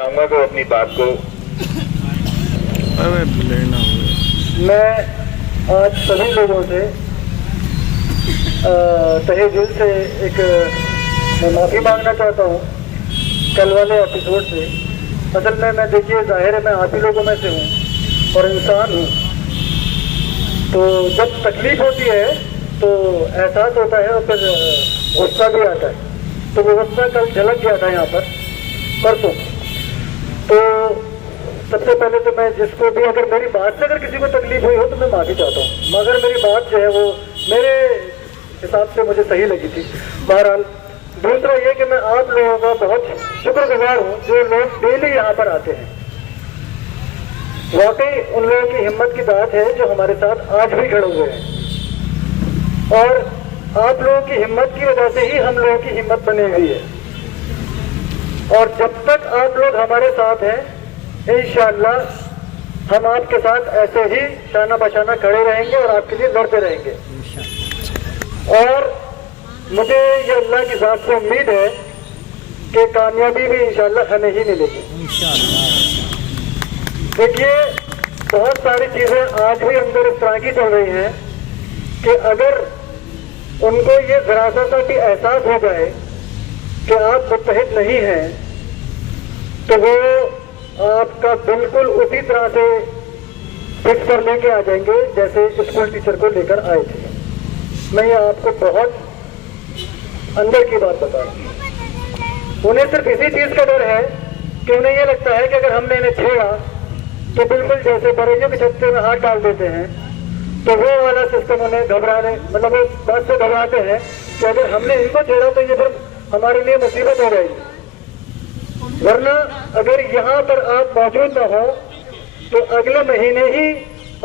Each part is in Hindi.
चाहूंगा कि अपनी बात को मैं आज सभी लोगों से तहे दिल से मैं माफ़ी मांगना चाहता हूँ कल वाले एपिसोड से। असल में मैं देखिए ज़ाहिर है मैं आप ही लोगों में से हूँ और इंसान हूँ, तो जब तकलीफ़ होती है तो एहसास होता है और फिर गुस्सा भी आता है। तो वो गुस्सा कल झलक गया था यहाँ पर परसों। तो सबसे पहले तो मैं जिसको भी अगर मेरी बात से अगर किसी को तकलीफ हुई हो तो मैं माफ़ी चाहता हूँ, मगर मेरी बात जो है वो मेरे हिसाब से मुझे सही लगी थी। बहरहाल दूसरा ये कि मैं आप लोगों का बहुत शुक्रगुजार हूँ जो लोग डेली यहाँ पर आते हैं। वाकई उन लोगों की हिम्मत की बात है जो हमारे साथ आज भी खड़े हुए हैं, और आप लोगों की हिम्मत की वजह से ही हम लोगों की हिम्मत बनी हुई है। और जब तक आप लोग हमारे साथ हैं इंशाअल्लाह हम आपके साथ ऐसे ही शाना बशाना खड़े रहेंगे और आपके लिए लड़ते रहेंगे। और मुझे ये अल्लाह की ज़ात से उम्मीद है कि कामयाबी भी इंशाअल्लाह हमें ही मिलेगी। देखिए बहुत सारी चीज़ें आज भी अंदर इस तरह की चल रही हैं कि अगर उनको ये ज़रा सा भी एहसास हो जाए कि आप मुत्तहिद नहीं हैं तो वो आपका बिल्कुल उसी तरह से फिक्स कर लेके आ जाएंगे जैसे स्कूल टीचर को लेकर आए थे। मैं ये आपको बहुत अंदर की बात बता रहा हूँ। उन्हें सिर्फ इसी चीज़ का डर है कि उन्हें ये लगता है कि अगर हमने इन्हें छेड़ा तो बिल्कुल जैसे बरेलियों के छत्ते में हाथ डाल देते हैं तो वो वाला सिस्टम उन्हें घबराने मतलब वो बात से घबराते हैं कि अगर हमने इनको छेड़ा तो ये फिर हमारे लिए मुसीबत हो जाएगी। वरना अगर यहाँ पर आप मौजूद न हो तो अगले महीने ही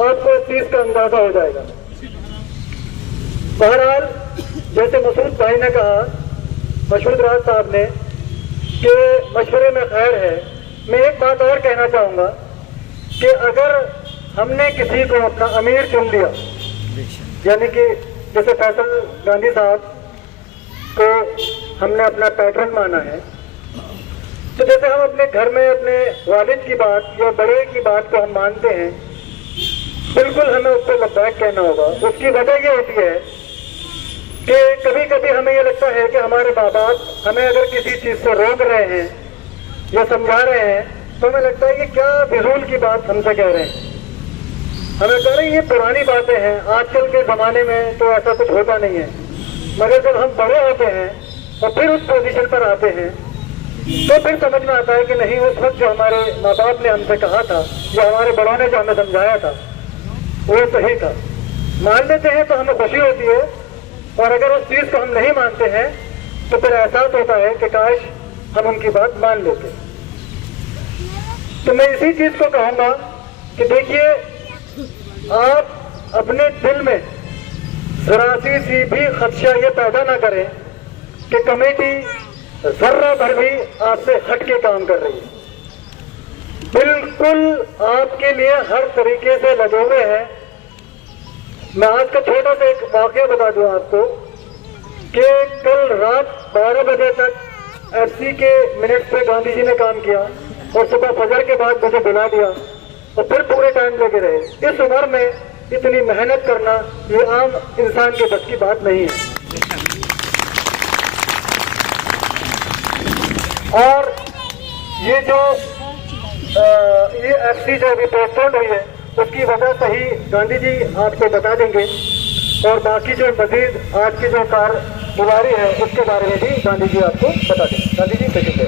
आपको इस चीज का अंदाजा हो जाएगा। बहरहाल जैसे मसूद भाई ने कहा, मशहूद राज साहब ने, कि मशवरे में खैर है। मैं एक बात और कहना चाहूँगा कि अगर हमने किसी को अपना अमीर चुन लिया, यानी कि जैसे फैसल गांधी साहब को हमने अपना पैटर्न माना है, तो जैसे हम अपने घर में अपने वालिद की बात या बड़े की बात को हम मानते हैं, बिल्कुल हमें उस पर लब्बैक कहना होगा। उसकी वजह ये होती है कि कभी कभी हमें ये लगता है कि हमारे माँ बाप हमें अगर किसी चीज़ से रोक रहे हैं या समझा रहे हैं तो हमें लगता है कि क्या फिजूल की बात हमसे कह रहे हैं। हमें कह रहे हैं ये पुरानी बातें हैं, आजकल के ज़माने में तो ऐसा कुछ होता नहीं है। मगर जब हम बड़े होते हैं और फिर उस पोजीशन पर आते हैं तो फिर समझ में आता है कि नहीं, उस वक्त जो हमारे माँ बाप ने हमसे कहा था या हमारे बड़ों ने जो हमें समझाया था वो सही था। मान लेते हैं तो हमें खुशी होती है, और अगर उस चीज़ को हम नहीं मानते हैं तो फिर एहसास होता है कि काश हम उनकी बात मान लेते। तो मैं इसी चीज़ को कहूँगा कि देखिए आप अपने दिल में जरा सी भी खदशा ये पैदा ना करें कि कमेटी जर्रा भर भी आपसे हट के काम कर रही है। बिल्कुल आपके लिए हर तरीके से लगे हुए हैं। मैं आज का छोटा सा एक वाकया बता दूं आपको कि कल रात 12 बजे तक एफसी के मिनट्स पे गांधी जी ने काम किया और सुबह फजर के बाद मुझे बुला दिया और फिर पूरे टाइम लगे रहे। इस उम्र में इतनी मेहनत करना ये आम इंसान के बस की बात नहीं है। और ये जो ये एफसी जो अभी पोस्टपोन्ड हुई है उसकी वजह सही गांधी जी आपको बता देंगे, और बाकी जो मजीद आज की जो कारगुजारी है उसके बारे में भी गांधी जी आपको बता देंगे। गांधी जी